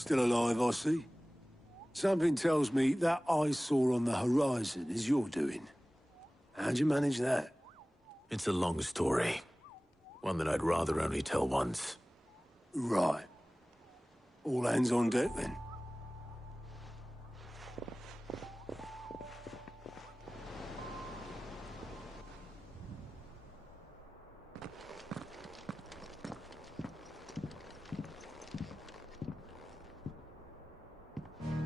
Still alive, I see. Something tells me that eyesore on the horizon is your doing. How'd you manage that? It's a long story. One that I'd rather only tell once. Right. All hands on deck, then.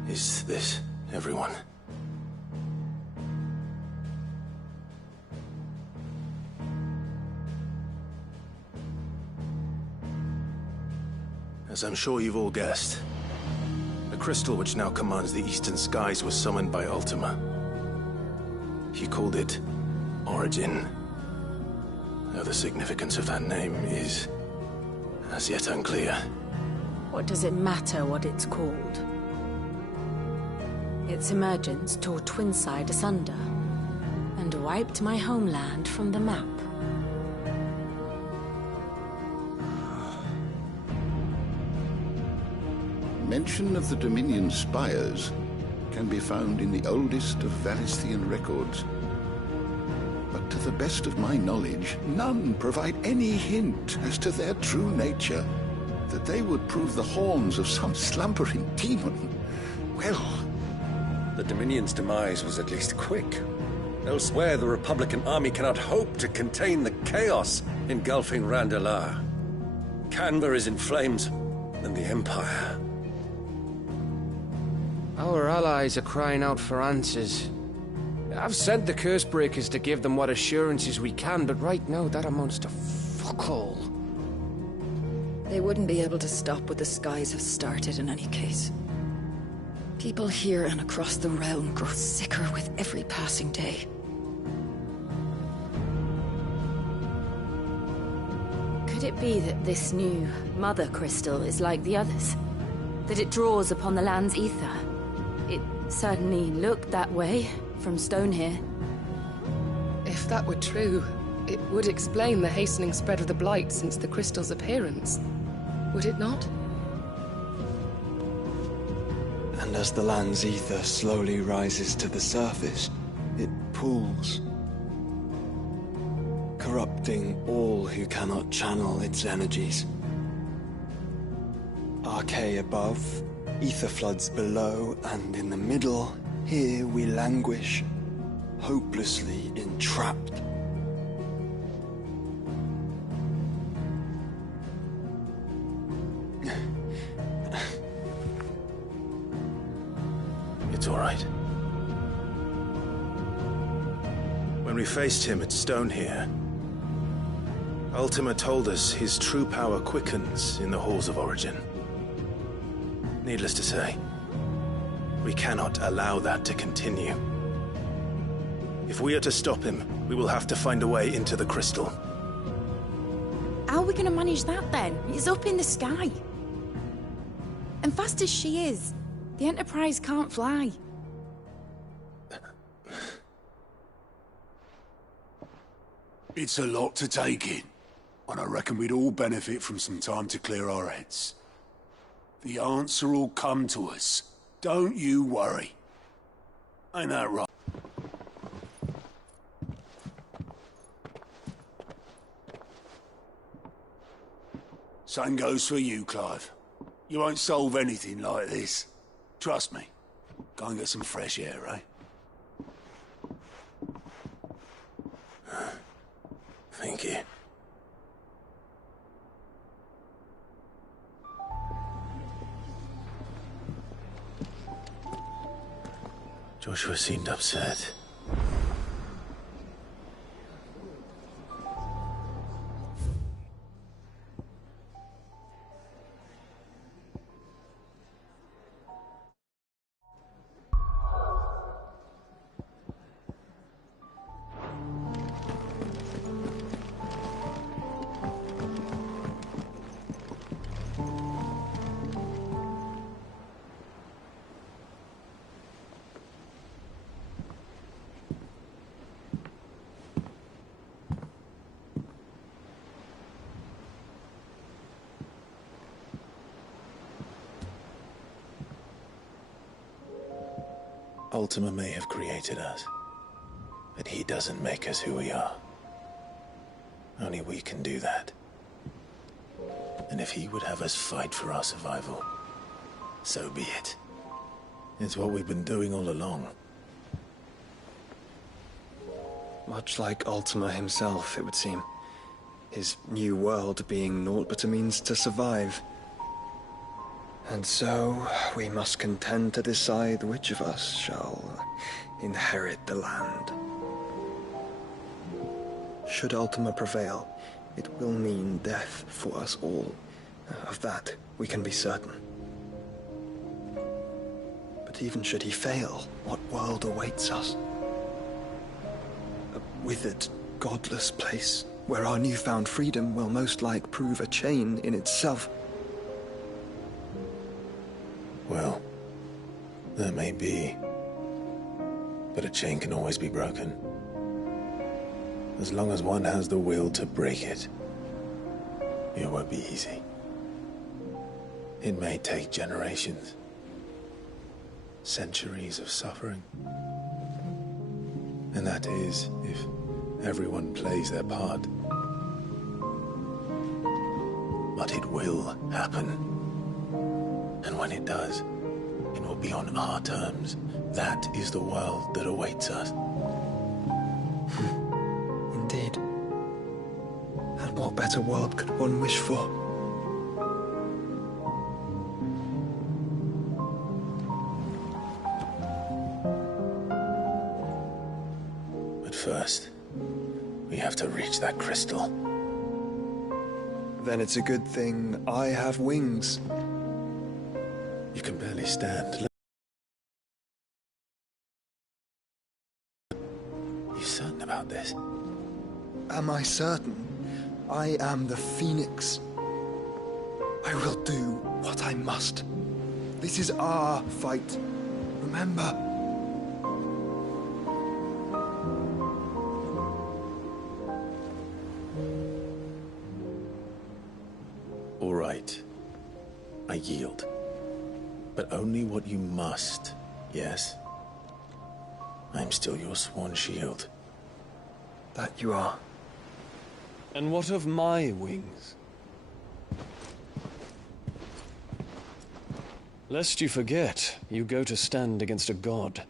Is this everyone? As I'm sure you've all guessed, the crystal which now commands the eastern skies was summoned by Ultima. He called it Origin. Though the significance of that name is as yet unclear. What does it matter what it's called? Its emergence tore Twinside asunder, and wiped my homeland from the map. Mention of the Dominion spires can be found in the oldest of Valisthian records. But to the best of my knowledge, none provide any hint as to their true nature. That they would prove the horns of some slumbering demon. Well... The Dominion's demise was at least quick. Elsewhere, the Republican army cannot hope to contain the chaos engulfing Randalar. Canva is in flames, and the Empire. Our allies are crying out for answers. I've sent the Cursebreakers to give them what assurances we can, but right now that amounts to fuck all. They wouldn't be able to stop what the skies have started in any case. People here and across the realm grow sicker with every passing day. Could it be that this new Mother Crystal is like the others? That it draws upon the land's ether? It certainly looked that way from stone here. If that were true, it would explain the hastening spread of the Blight since the crystal's appearance. Would it not? And as the land's ether slowly rises to the surface, it pools, corrupting all who cannot channel its energies. Archay above, ether floods below, and in the middle, here we languish, hopelessly entrapped. It's all right. When we faced him at Stone here, Ultima told us his true power quickens in the halls of Origin. Needless to say, we cannot allow that to continue. If we are to stop him, we will have to find a way into the crystal. How are we going to manage that then? It's up in the sky. And fast as she is, the Enterprise can't fly. It's a lot to take in, and I reckon we'd all benefit from some time to clear our heads. The answer will come to us. Don't you worry. Ain't that right? Same goes for you, Clive. You won't solve anything like this. Trust me. Go and get some fresh air, eh? Thank you. Joshua seemed upset. Ultima may have created us, but he doesn't make us who we are. Only we can do that. And if he would have us fight for our survival, so be it. It's what we've been doing all along. Much like Ultima himself, it would seem. His new world being naught but a means to survive. And so, we must contend to decide which of us shall inherit the land. Should Ultima prevail, it will mean death for us all. Of that, we can be certain. But even should he fail, what world awaits us? A withered, godless place, where our newfound freedom will most like prove a chain in itself. Well, that may be. But a chain can always be broken. As long as one has the will to break it. It won't be easy. It may take generations. Centuries of suffering. And that is, if everyone plays their part. But it will happen. And when it does, it will be on our terms. That is the world that awaits us. Indeed. And what better world could one wish for? But first, we have to reach that crystal. Then it's a good thing I have wings. You can barely stand. You certain about this? Am I certain? I am the Phoenix. I will do what I must. This is our fight. Remember? All right. I yield. But only what you must, yes? I'm still your sworn shield. That you are. And what of my wings? Lest you forget, you go to stand against a god.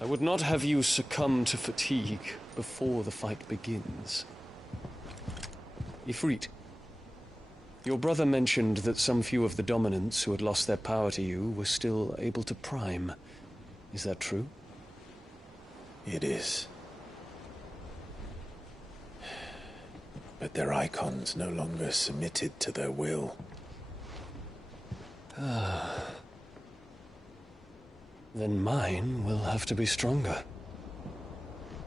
I would not have you succumb to fatigue before the fight begins. Ifrit, your brother mentioned that some few of the dominants who had lost their power to you were still able to prime. Is that true? It is. But their icons no longer submitted to their will. Then mine will have to be stronger.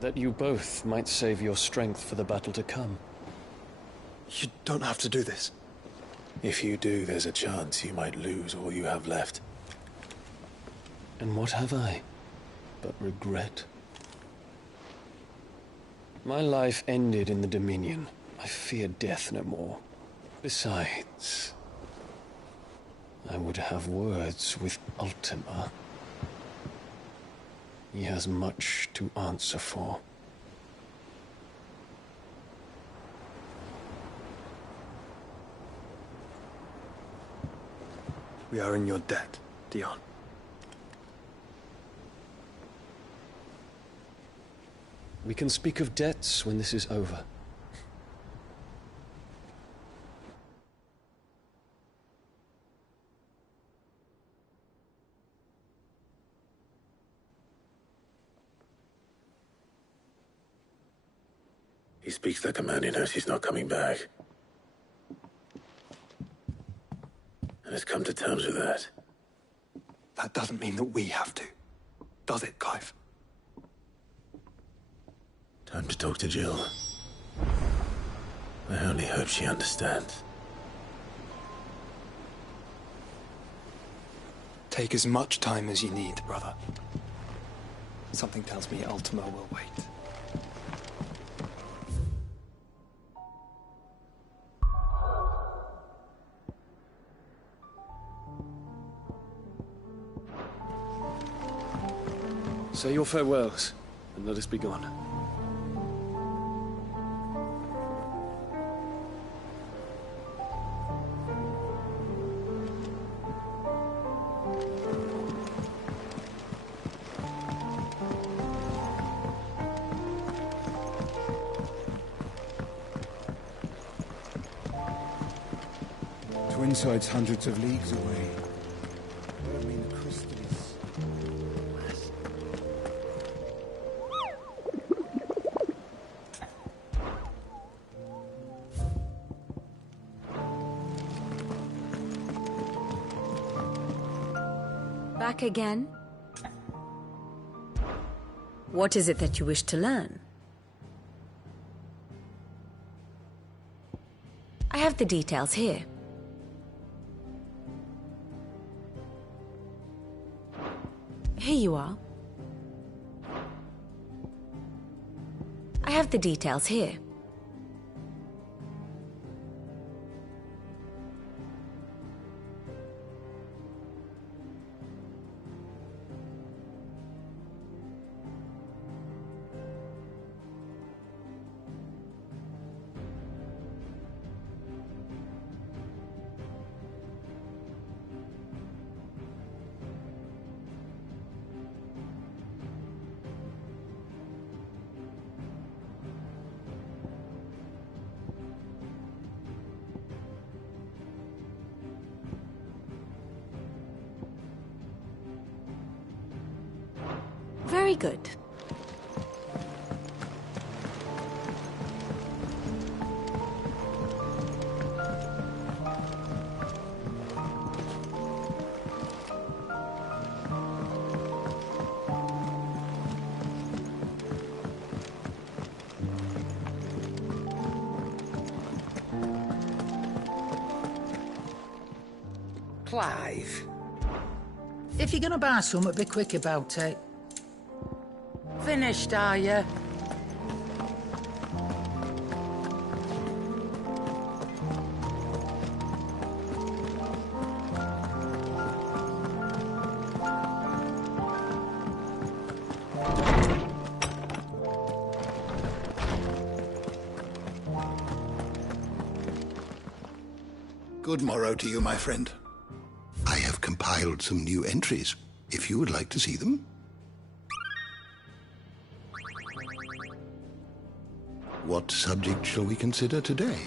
That you both might save your strength for the battle to come. You don't have to do this. If you do, there's a chance you might lose all you have left. And what have I but regret? My life ended in the Dominion. I fear death no more. Besides, I would have words with Ultima. He has much to answer for. We are in your debt, Dion. We can speak of debts when this is over. He speaks like a man who knows he's not coming back. And has come to terms with that. That doesn't mean that we have to. Does it, Clive? Time to talk to Jill. I only hope she understands. Take as much time as you need, brother. Something tells me Ultima will wait. Say your farewells, and let us be gone. Twinside's hundreds of leagues away. I mean, the crystal is... Back again? What is it that you wish to learn? I have the details here. Here you are. I have the details here. Very good. Clive. If you're gonna buy something, be quick about it. Finished, are you? Good morrow to you, my friend. I have compiled some new entries, if you would like to see them. What subject shall we consider today?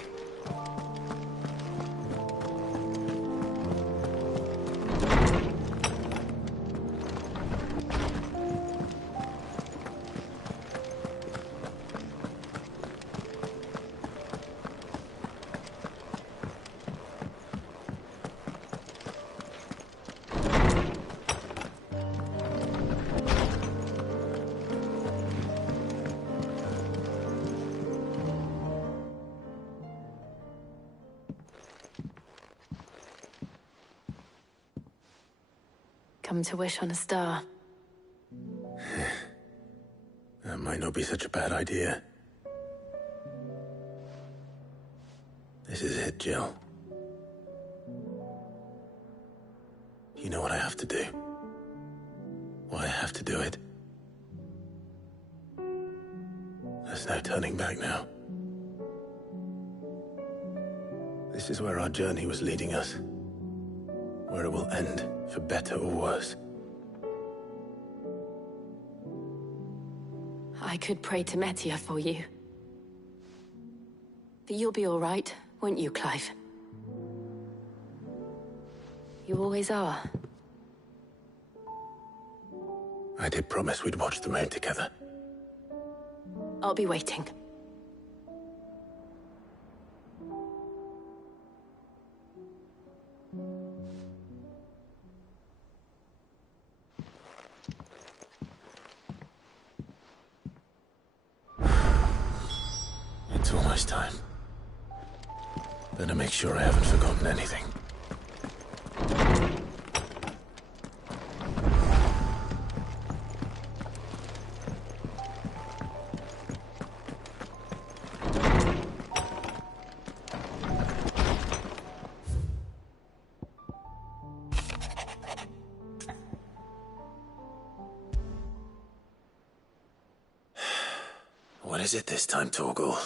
Come to wish on a star. That might not be such a bad idea. This is it, Jill. You know what I have to do. Why I have to do it. There's no turning back now. This is where our journey was leading us. Where it will end, for better or worse. I could pray to Metia for you. But you'll be all right, won't you, Clive? You always are. I did promise we'd watch the moon together. I'll be waiting. It's almost time. Better make sure I haven't forgotten anything. What is it this time, Torgal?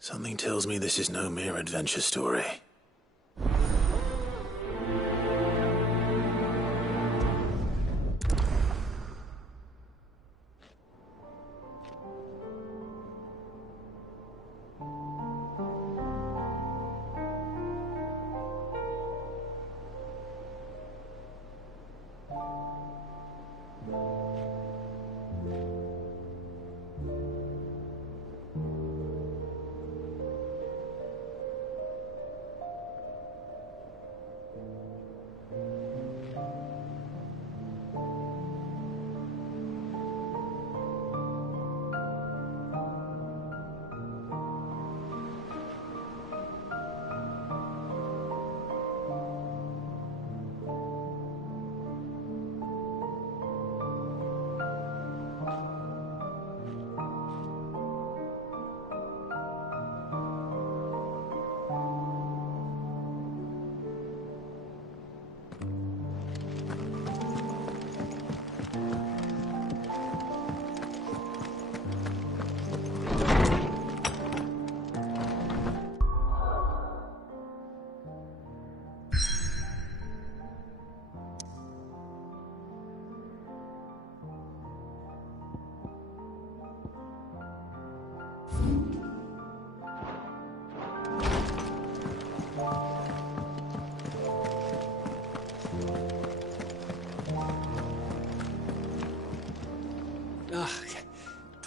Something tells me this is no mere adventure story.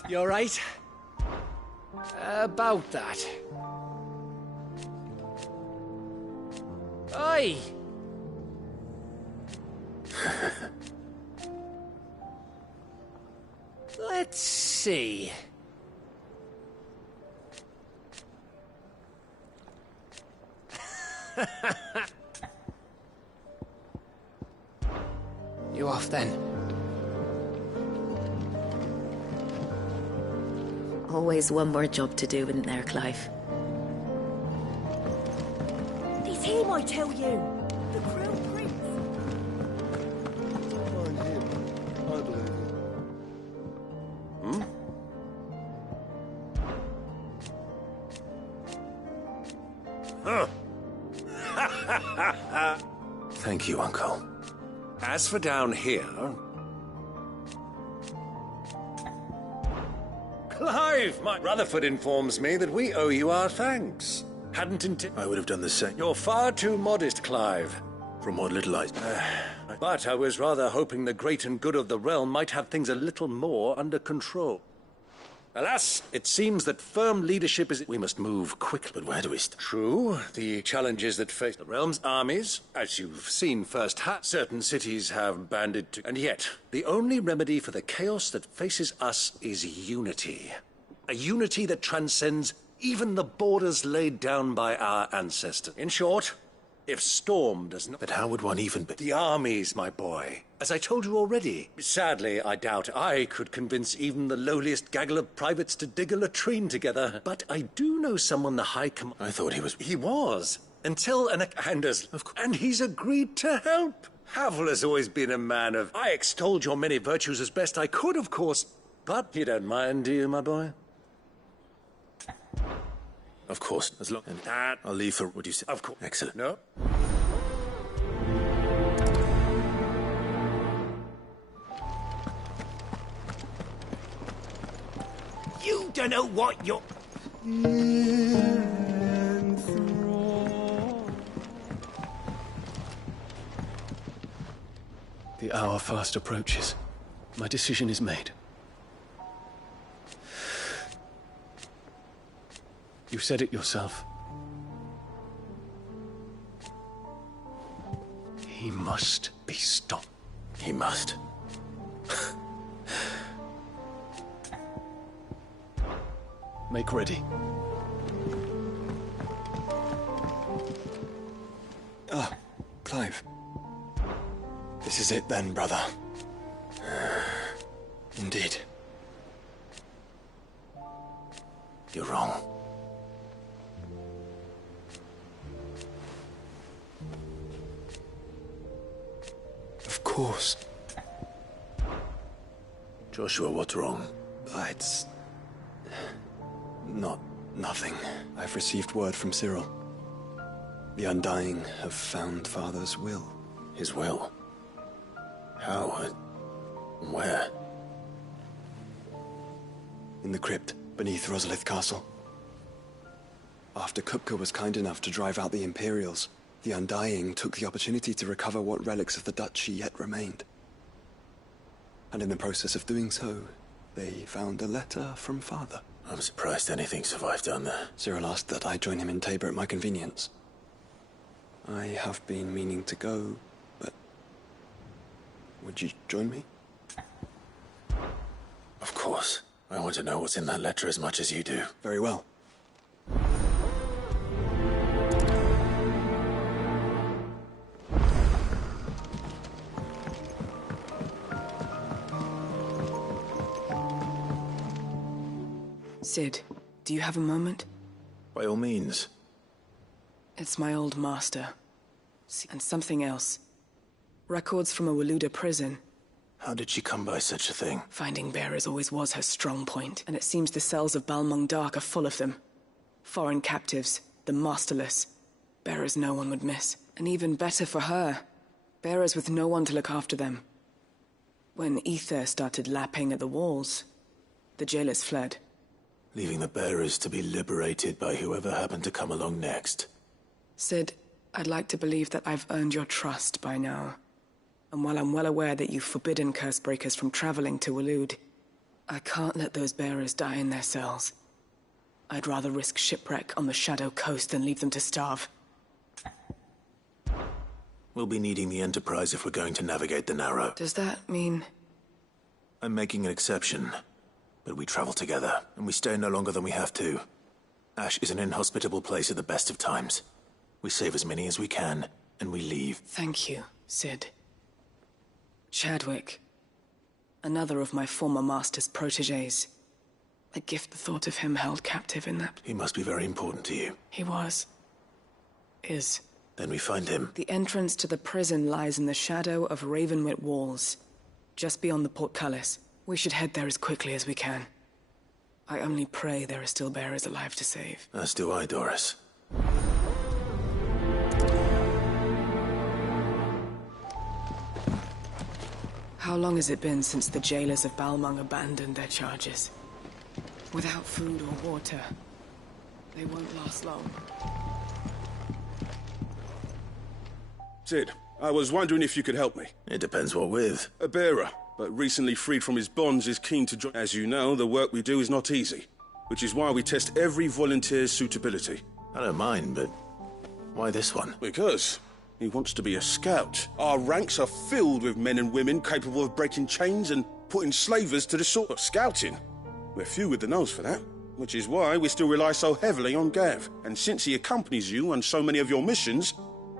You alright? About that. Oi! Let's see. You off then? Always one more job to do, isn't there, Clive? It's him, I tell you! The Crown Prince! Find him. I believe it. Huh? Thank you, Uncle. As for down here... Clive! My Rutherford informs me that we owe you our thanks. Hadn't intended... I would have done the same. You're far too modest, Clive. From what little I... But I was rather hoping the great and good of the realm might have things a little more under control. Alas, it seems that firm leadership is... We must move quickly, but where do we start? True, the challenges that face the realm's armies, as you've seen firsthand, certain cities have banded to... And yet, the only remedy for the chaos that faces us is unity. A unity that transcends even the borders laid down by our ancestors. In short, if Storm does not... But how would one even be... The armies, my boy. As I told you already. Sadly, I doubt I could convince even the lowliest gaggle of privates to dig a latrine together. But I do know someone the High Command... I thought he was... He was. Until an... And he's agreed to help. Havel has always been a man of... I extolled your many virtues as best I could, of course. But you don't mind, do you, my boy? Of course, as long... And that... I'll leave for... What do you say? Of course. Excellent. No? You don't know what you're... The hour fast approaches. My decision is made. You said it yourself. He must be stopped. He must. Make ready. Ah, Clive. This is it then, brother. Indeed. You're wrong. Of course. Joshua, what's wrong? It's... nothing. I've received word from Cyril. The Undying have found Father's will. His will? How? Where? In the crypt, beneath Rosalith Castle. After Kupka was kind enough to drive out the Imperials, the Undying took the opportunity to recover what relics of the Duchy yet remained. And in the process of doing so, they found a letter from Father. I'm surprised anything survived down there. Cyril asked that I join him in Tabor at my convenience. I have been meaning to go, but... would you join me? Of course. I want to know what's in that letter as much as you do. Very well. Sid, do you have a moment? By all means. It's my old master. And something else. Records from a Waluda prison. How did she come by such a thing? Finding bearers always was her strong point, and it seems the cells of Balmung Dark are full of them. Foreign captives, the masterless. Bearers no one would miss. And even better for her, bearers with no one to look after them. When ether started lapping at the walls, the jailers fled. Leaving the bearers to be liberated by whoever happened to come along next. Sid, I'd like to believe that I've earned your trust by now. And while I'm well aware that you've forbidden Cursebreakers from traveling to Waloed, I can't let those bearers die in their cells. I'd rather risk shipwreck on the Shadow Coast than leave them to starve. We'll be needing the Enterprise if we're going to navigate the Narrow. Does that mean... I'm making an exception. But we travel together, and we stay no longer than we have to. Ash is an inhospitable place at the best of times. We save as many as we can, and we leave. Thank you, Sid. Chadwick. Another of my former master's protégés. A gift the thought of him held captive in that... He must be very important to you. He was. Is. Then we find him. The entrance to the prison lies in the shadow of Ravenwit Walls, just beyond the portcullis. We should head there as quickly as we can. I only pray there are still bearers alive to save. As do I, Doris. How long has it been since the jailers of Balmung abandoned their charges? Without food or water, they won't last long. Sid, I was wondering if you could help me. It depends what with. A bearer, but recently freed from his bonds, is keen to join. As you know, the work we do is not easy, which is why we test every volunteer's suitability. I don't mind, but why this one? Because he wants to be a scout. Our ranks are filled with men and women capable of breaking chains and putting slavers to the sword. Scouting? We're few with the nose for that, which is why we still rely so heavily on Gav. And since he accompanies you on so many of your missions,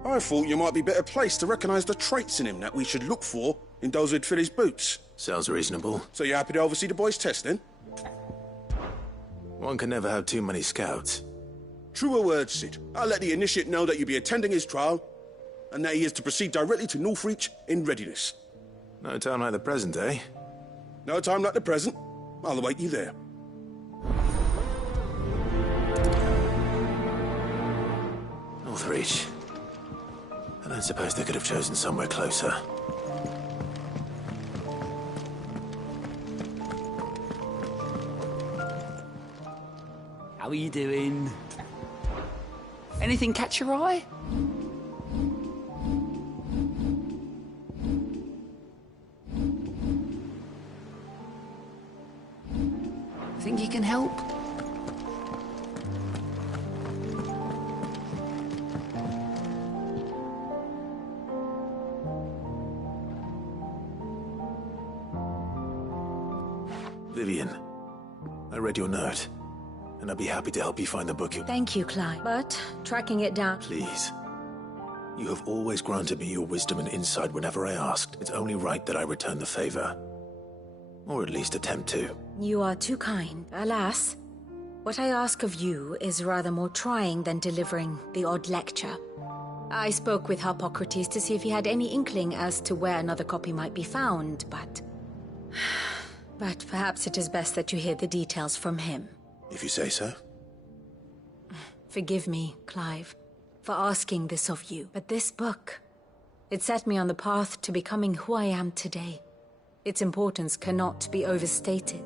I thought you might be better placed to recognize the traits in him that we should look for in those who'd fill his boots. Sounds reasonable. So you're happy to oversee the boys' test, then? One can never have too many scouts. Truer words, Sid. I'll let the initiate know that you'll be attending his trial, and that he is to proceed directly to Northreach in readiness. No time like the present, eh? No time like the present. I'll await you there. Northreach. I don't suppose they could have chosen somewhere closer. How are you doing? Anything catch your eye? Think you can help? Vivian, I read your note, and I'd be happy to help you find the book you... Thank you, Clive. But tracking it down... Please. You have always granted me your wisdom and insight whenever I asked. It's only right that I return the favor. Or at least attempt to. You are too kind. Alas, What I ask of you is rather more trying than delivering the odd lecture. I spoke with Harpocrates to see if he had any inkling as to where another copy might be found, but... But perhaps it is best that you hear the details from him. If you say so. Forgive me, Clive, for asking this of you, but this book, it set me on the path to becoming who I am today. Its importance cannot be overstated.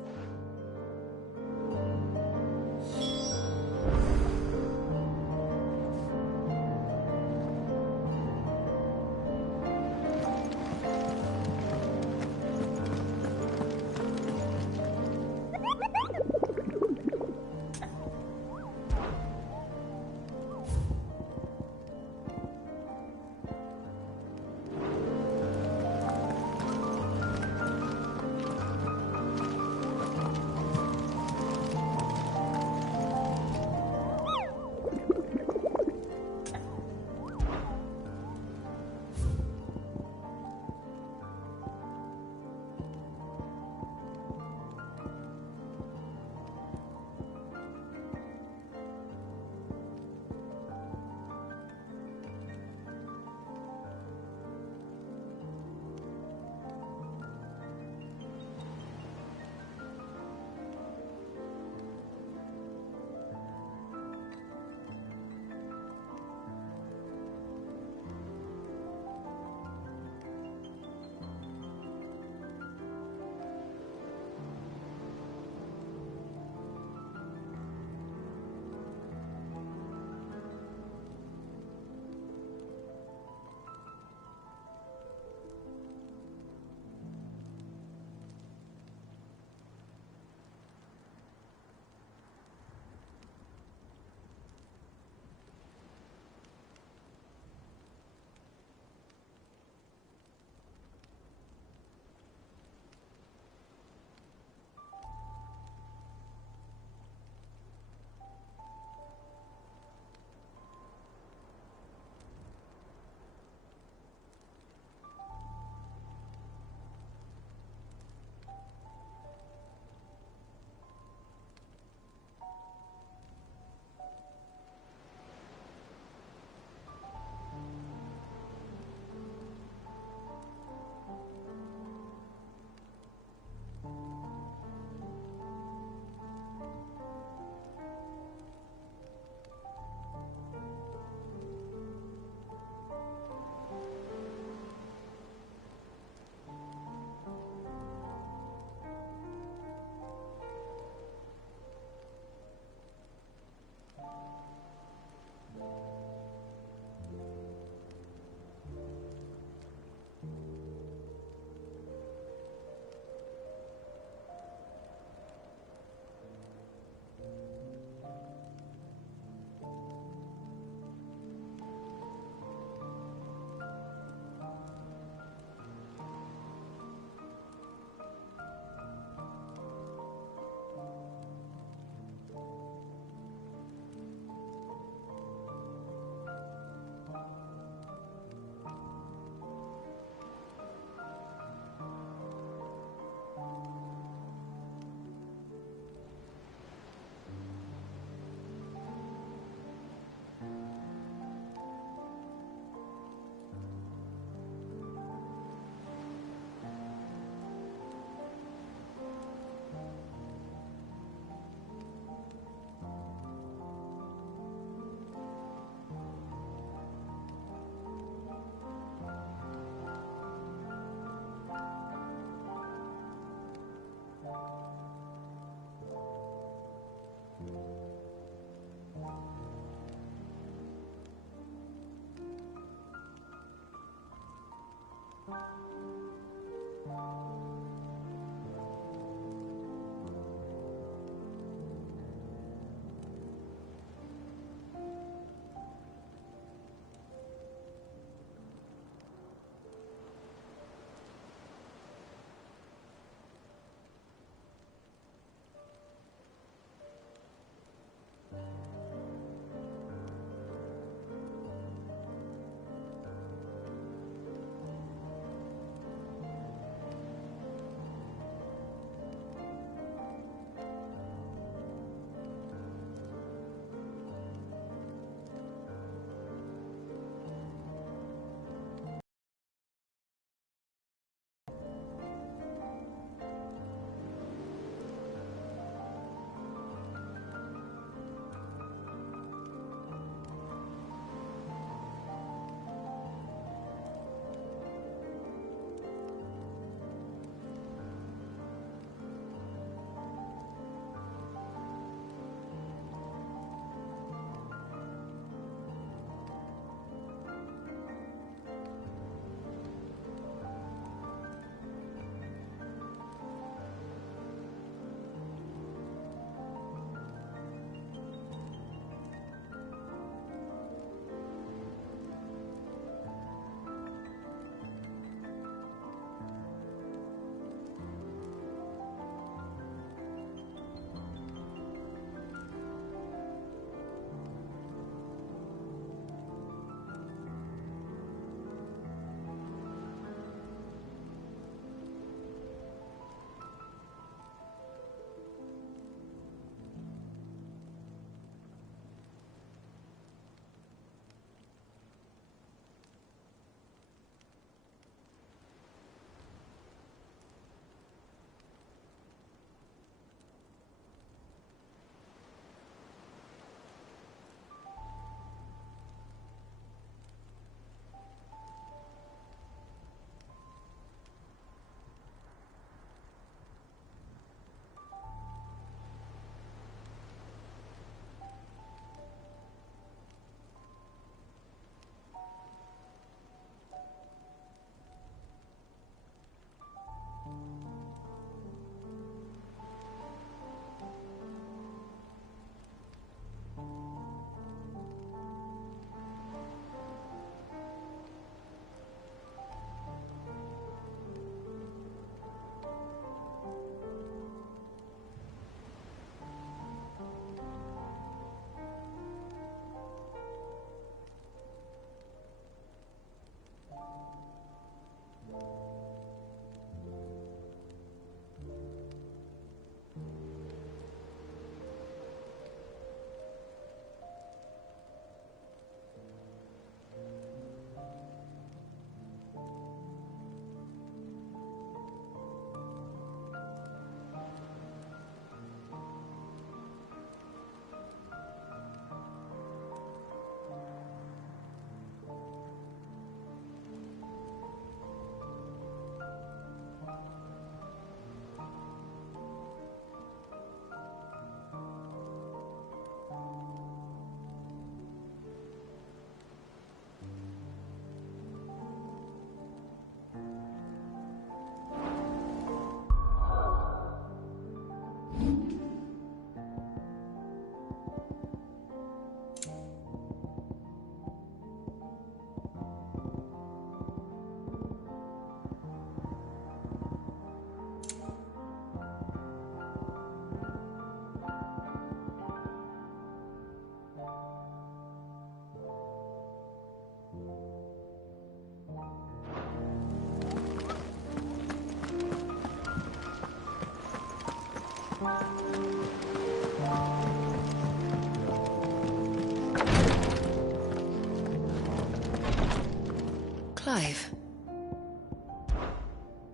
Clive.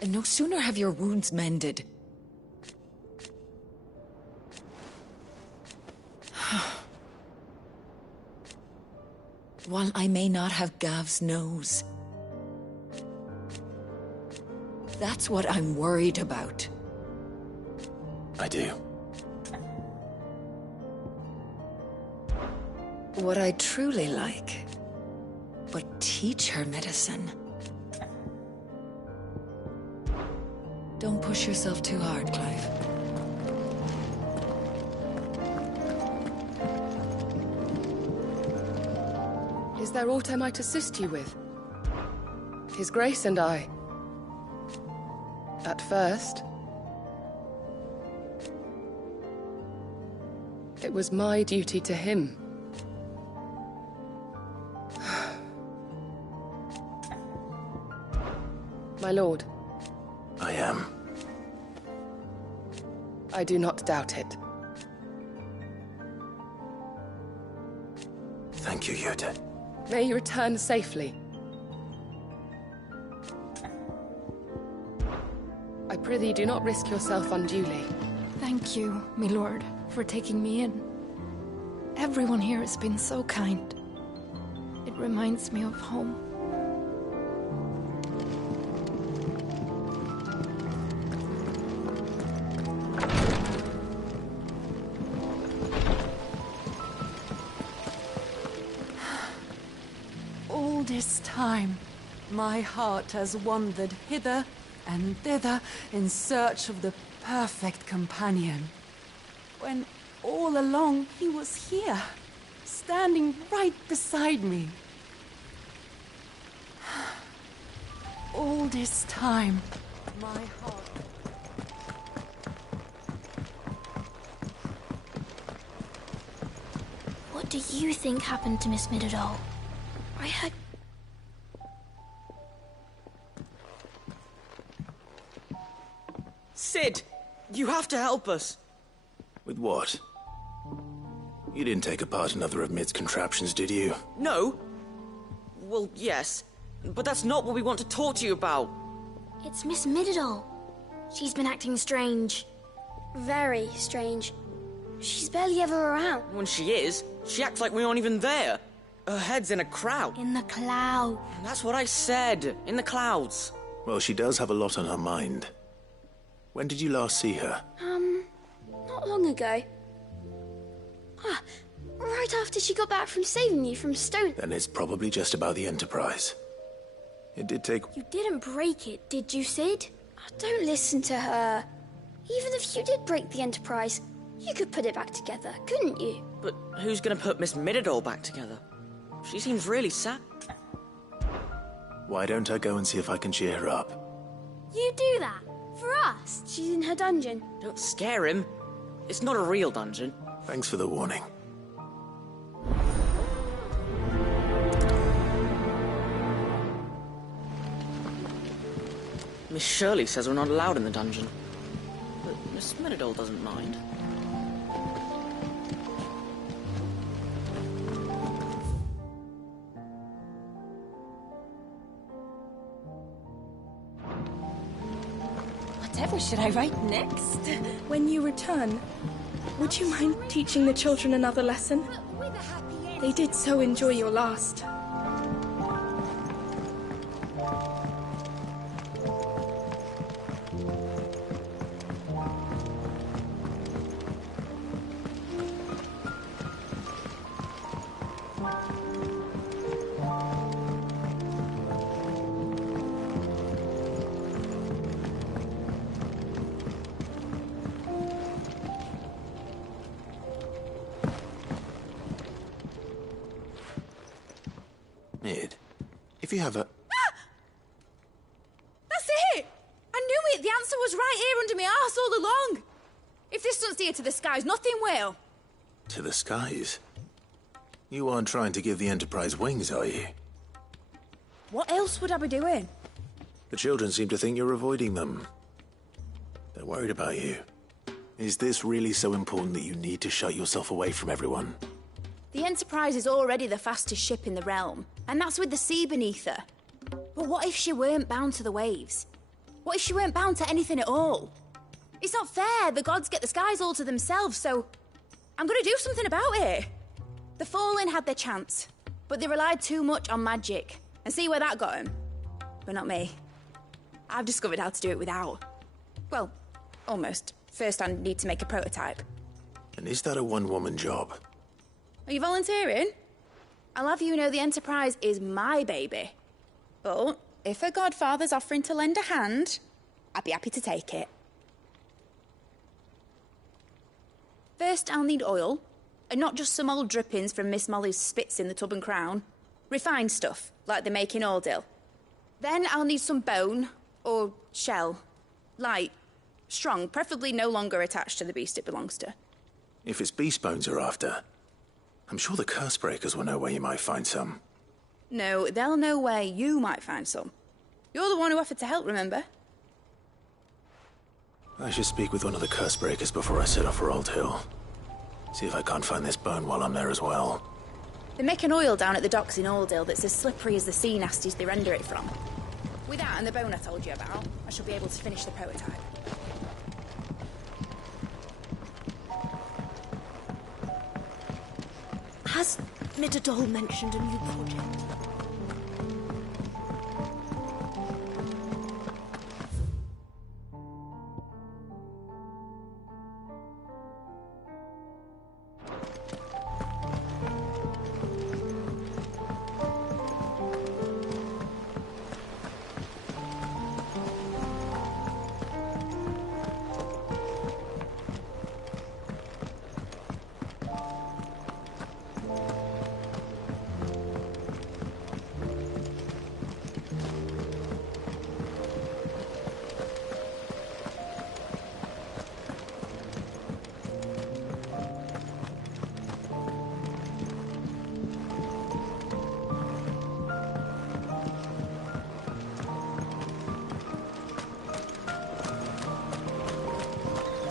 And no sooner have your wounds mended. While I may not have Gav's nose, that's what I'm worried about. I do. What I truly like. But teach her medicine. Don't push yourself too hard, Clive. Is there aught I might assist you with? His Grace and I. At first, it was my duty to him. My lord. I am. I do not doubt it. Thank you, Yuta. May you return safely. I prithee, do not risk yourself unduly. Thank you, my lord, for taking me in. Everyone here has been so kind. It reminds me of home. All this time, my heart has wandered hither and thither in search of the perfect companion. When all along he was here, standing right beside me. All this time, my heart... What do you think happened to Miss Midadol? I heard... Sid! You have to help us! With what? You didn't take apart another of Mid's contraptions, did you? No! Well, yes. But that's not what we want to talk to you about. It's Miss Midadol. She's been acting strange. Very strange. She's barely ever around. When she is, she acts like we aren't even there. Her head's in a crowd. In the cloud. That's what I said. In the clouds. Well, she does have a lot on her mind. When did you last see her? Not long ago. Right after she got back from saving you from Stone. Then it's probably just about the Enterprise. It did take... You didn't break it, did you, Sid? Don't listen to her. Even if you did break the Enterprise, you could put it back together, couldn't you? But who's gonna put Miss Midadol back together? She seems really sad. Why don't I go and see if I can cheer her up? You do that? For us? She's in her dungeon. Don't scare him. It's not a real dungeon. Thanks for the warning. Miss Shirley says we're not allowed in the dungeon. But Miss Midadol doesn't mind. Whatever should I write next? When you return, would you mind teaching the children another lesson? They did so enjoy your last. Mid, if you have a... That's it! I knew it! The answer was right here under my arse all along! If this doesn't steer to the skies, nothing will! To the skies? You aren't trying to give the Enterprise wings, are you? What else would I be doing? The children seem to think you're avoiding them. They're worried about you. Is this really so important that you need to shut yourself away from everyone? The Enterprise is already the fastest ship in the realm, and that's with the sea beneath her. But what if she weren't bound to the waves? What if she weren't bound to anything at all? It's not fair. The gods get the skies all to themselves, so I'm gonna do something about it. The Fallen had their chance, but they relied too much on magic. And see where that got them? But not me. I've discovered how to do it without. Well, almost. First, I need to make a prototype. And is that a one-woman job? Are you volunteering? I'll have you know the Enterprise is my baby. But if her godfather's offering to lend a hand, I'd be happy to take it. First, I'll need oil, and not just some old drippings from Miss Molly's spits in the Tub and Crown. Refined stuff, like they make in Ordil. Then I'll need some bone, or shell. Light, strong, preferably no longer attached to the beast it belongs to. If it's beast bones you're after, I'm sure the Cursebreakers will know where you might find some. No, they'll know where you might find some. You're the one who offered to help, remember? I should speak with one of the Cursebreakers before I set off for Old Hill. See if I can't find this bone while I'm there as well. They make an oil down at the docks in Aldale that's as slippery as the sea nasties they render it from. With that and the bone I told you about, I shall be able to finish the prototype. Has Nitterdol mentioned a new project?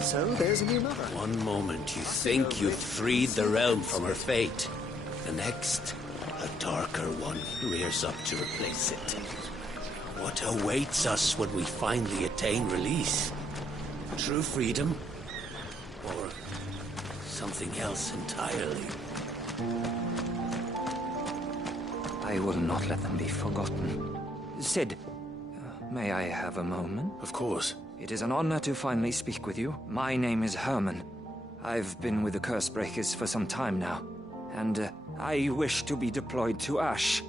So there's a new mother. One moment you think you've freed the realm from her fate. The next, a darker one rears up to replace it. What awaits us when we finally attain release? True freedom? Or something else entirely? I will not let them be forgotten. Sid, may I have a moment? Of course. It is an honor to finally speak with you. My name is Herman. I've been with the Cursebreakers for some time now, and I wish to be deployed to Ash.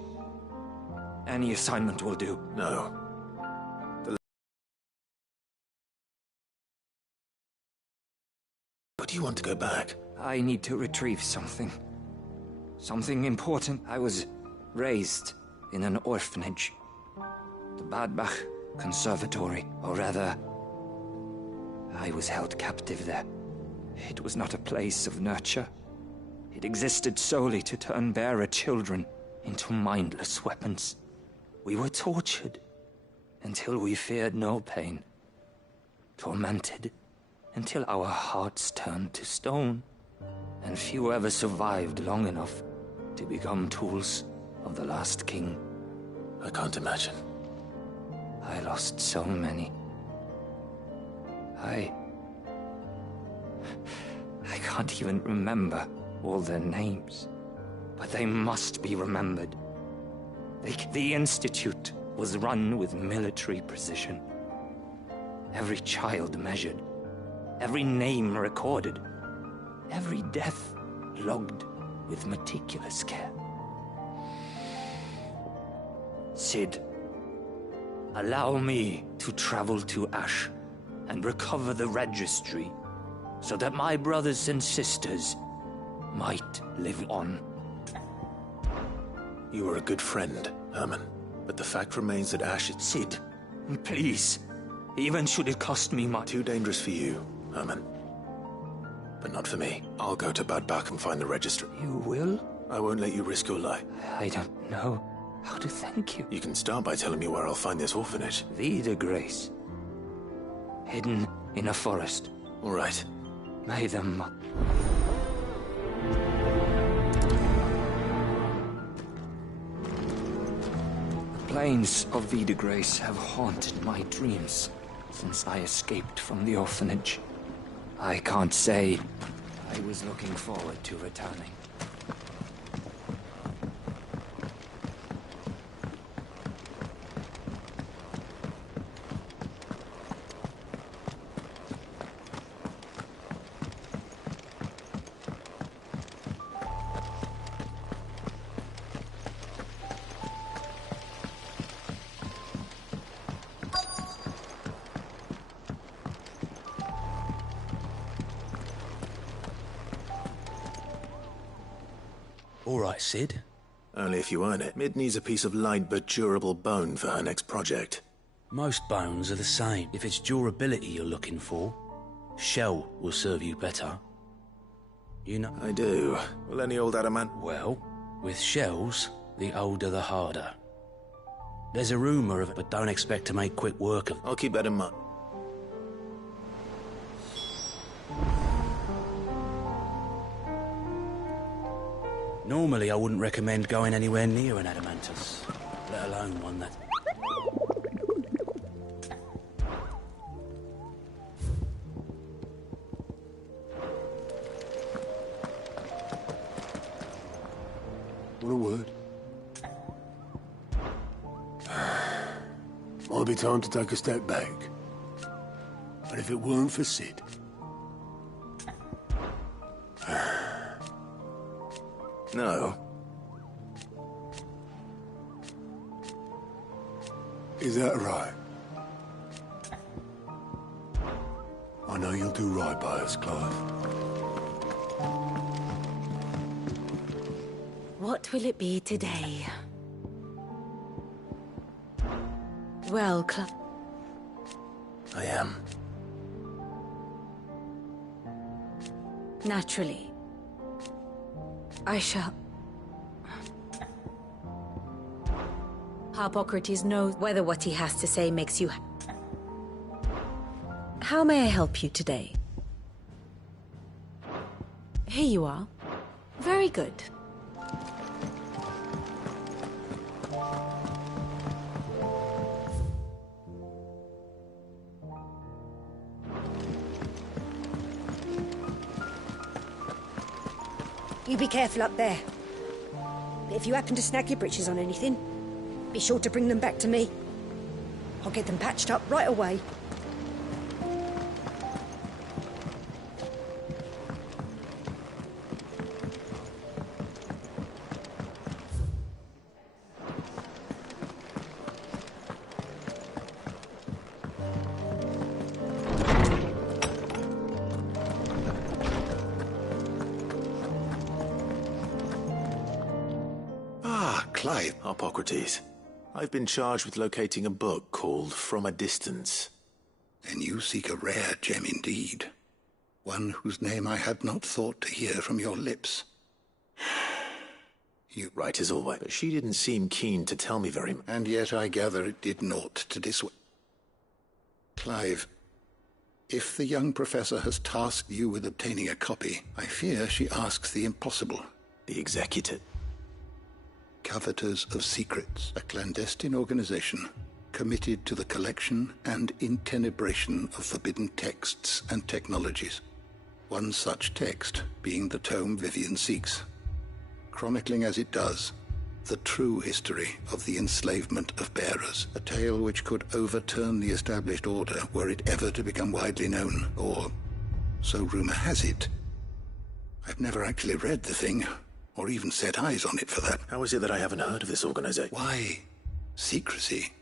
Any assignment will do. No. But do you want to go back? I need to retrieve something. Something important. I was raised in an orphanage. The Badbach Conservatory, or rather, I was held captive there. It was not a place of nurture. It existed solely to turn bearer children into mindless weapons. We were tortured until we feared no pain. Tormented until our hearts turned to stone. And few ever survived long enough to become tools of the last king. I can't imagine. I lost so many. I can't even remember all their names. But they must be remembered. The Institute was run with military precision. Every child measured. Every name recorded. Every death logged with meticulous care. Sid, allow me to travel to Ash and recover the registry so that my brothers and sisters might live on. You were a good friend, Herman. But the fact remains that Ash... Sid, please. Even should it cost me my... Too dangerous for you, Herman. But not for me. I'll go to Bad Bach and find the registry. You will? I won't let you risk your life. I don't know how to thank you. You can start by telling me where I'll find this orphanage. Vida Grace. Hidden in a forest. All right. May them... The plains of Vidagrace have haunted my dreams since I escaped from the orphanage. I can't say I was looking forward to returning. All right, Sid. Only if you earn it. Mid needs a piece of light but durable bone for her next project. Most bones are the same. If it's durability you're looking for, shell will serve you better. You know... I do. Will any old adamant... Well, with shells, the older the harder. There's a rumour of it, but don't expect to make quick work of it. I'll keep that in mind. Normally, I wouldn't recommend going anywhere near an adamantus, let alone one that... What a word. Might be time to take a step back. But if it weren't for Sid... No. Is that right? I know you'll do right by us, Clive. What will it be today? Well, I am. Naturally. I shall... Harpocrates knows whether what he has to say makes you... How may I help you today? Here you are. Very good. You be careful up there. But if you happen to snag your britches on anything, be sure to bring them back to me. I'll get them patched up right away. Clive. Harpocrates. I've been charged with locating a book called From a Distance. Then you seek a rare gem indeed. One whose name I had not thought to hear from your lips. You right as always, but she didn't seem keen to tell me very much. And yet I gather it did naught to dissuade. Clive, if the young professor has tasked you with obtaining a copy, I fear she asks the impossible. The executor. Coveters of Secrets, a clandestine organization committed to the collection and intenebration of forbidden texts and technologies. One such text being the tome Vivian seeks, chronicling as it does the true history of the enslavement of bearers, a tale which could overturn the established order were it ever to become widely known, or so rumor has it. I've never actually read the thing, or even set eyes on it for that. How is it that I haven't heard of this organization? Why? Secrecy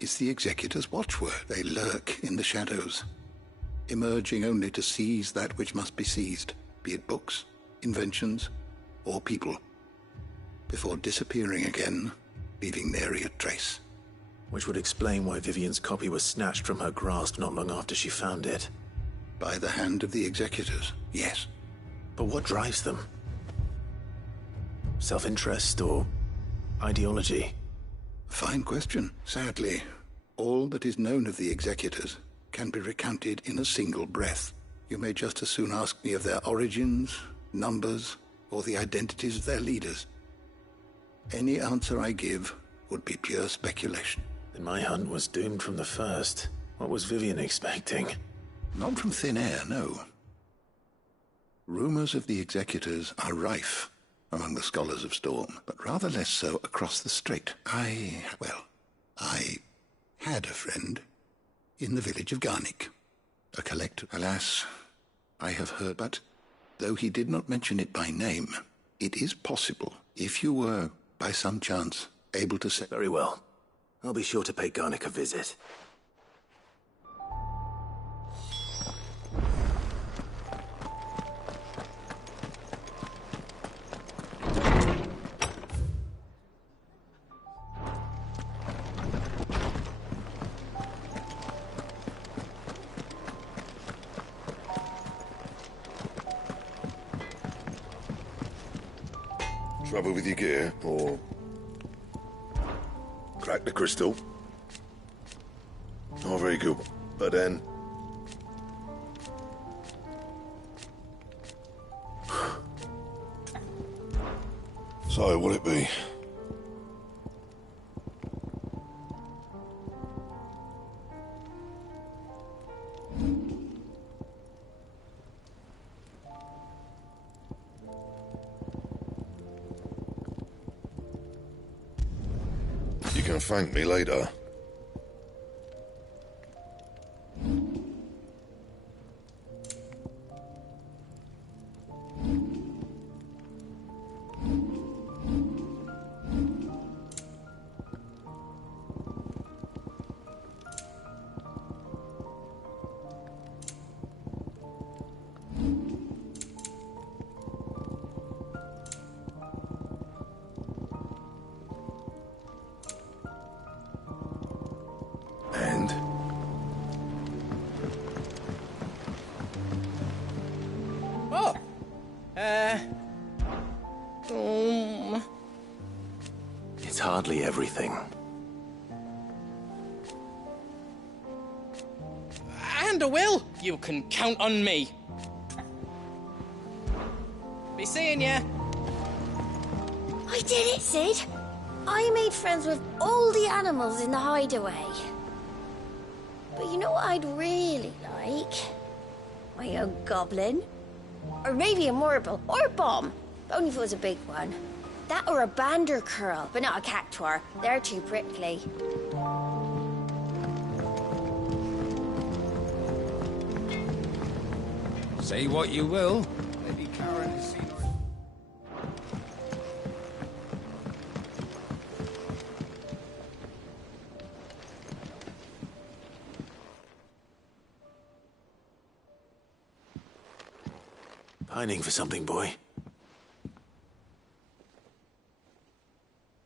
is the Executor's watchword. They lurk in the shadows, emerging only to seize that which must be seized, be it books, inventions, or people, before disappearing again, leaving nary a trace. Which would explain why Vivian's copy was snatched from her grasp not long after she found it. By the hand of the Executors, yes. But what drives them? Self-interest or ideology? Fine question. Sadly, all that is known of the Executors can be recounted in a single breath. You may just as soon ask me of their origins, numbers, or the identities of their leaders. Any answer I give would be pure speculation. Then my hunt was doomed from the first. What was Vivian expecting? Not from thin air, no. Rumors of the executors are rife among the scholars of Storm, but rather less so across the strait. I had a friend in the village of Garnick, a collector. Alas, I have heard, but though he did not mention it by name, it is possible, if you were, by some chance, able to say... Very well. I'll be sure to pay Garnick a visit. Trouble with your gear, or crack the crystal? Oh, very good. But then... So, what'll it be? You can thank me later. And? Oh! It's hardly everything. And I will! You can count on me. Be seeing ya. I did it, Sid. I made friends with all the animals in the hideaway. But you know what I'd really like? My own goblin. Or maybe a morble, or a bomb. But only if it was a big one. That or a bander curl, but not a cactuar. They're too prickly. Say what you will. Lady Karen has seen... Pining for something, boy.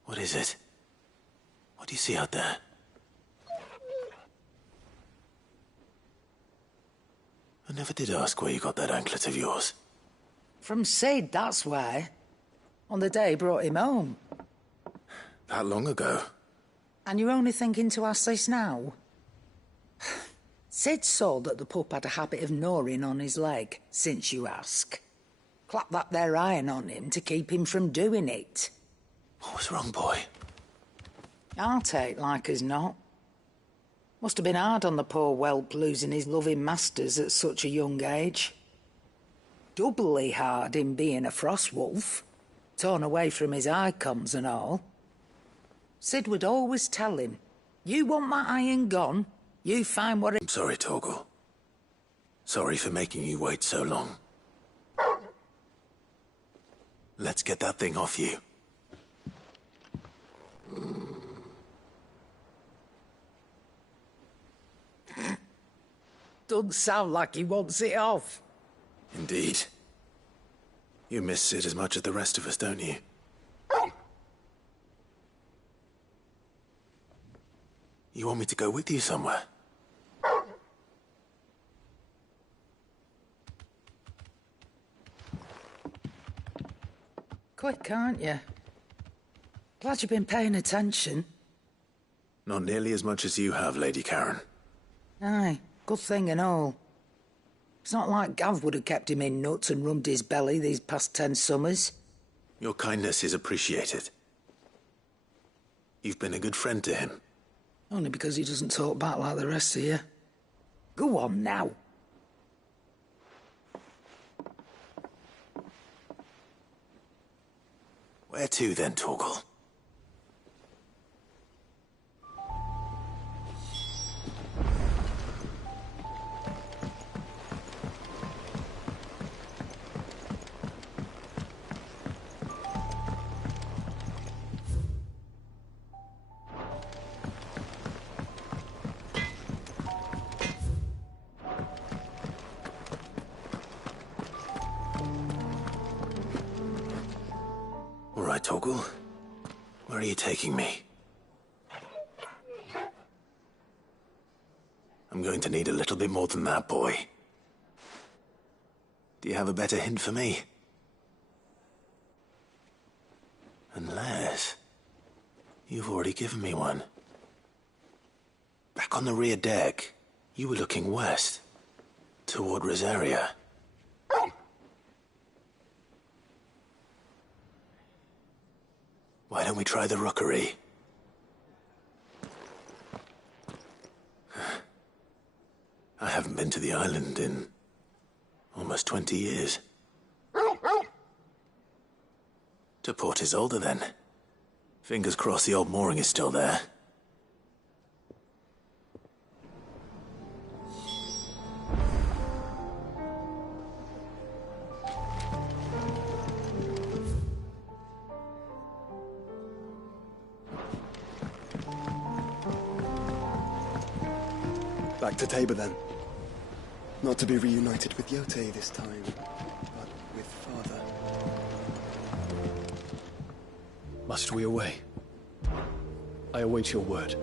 What is it? What do you see out there? I never did ask where you got that anklet of yours. From Sid, that's why. On the day he brought him home. That long ago? And you're only thinking to ask this now? Sid saw that the pup had a habit of gnawing on his leg, since you ask. Clap that there iron on him to keep him from doing it. What was wrong, boy? I'll take like as not. Must have been hard on the poor whelp losing his loving masters at such a young age. Doubly hard in being a frost wolf, torn away from his icons and all. Sid would always tell him, you want my iron gone, you find what it... I'm sorry, Torgal. Sorry for making you wait so long. Let's get that thing off you. Doesn't sound like he wants it off. Indeed. You miss Sid as much as the rest of us, don't you? You want me to go with you somewhere? Quick, aren't you? Glad you've been paying attention. Not nearly as much as you have, Lady Karen. Aye, good thing and all. It's not like Gav would have kept him in nuts and rubbed his belly these past 10 summers. Your kindness is appreciated. You've been a good friend to him. Only because he doesn't talk back like the rest of you. Go on now. Where to then, Torgal? All right, Torgal. Where are you taking me? I'm going to need a little bit more than that, boy. Do you have a better hint for me? Unless... you've already given me one. Back on the rear deck, you were looking west, toward Rosaria. Why don't we try the rookery? I haven't been to the island in almost 20 years. To Port Isolde, then. Fingers crossed the old mooring is still there. Back to Tabor, then. Not to be reunited with Yote this time, but with Father. Must we away? I await your word.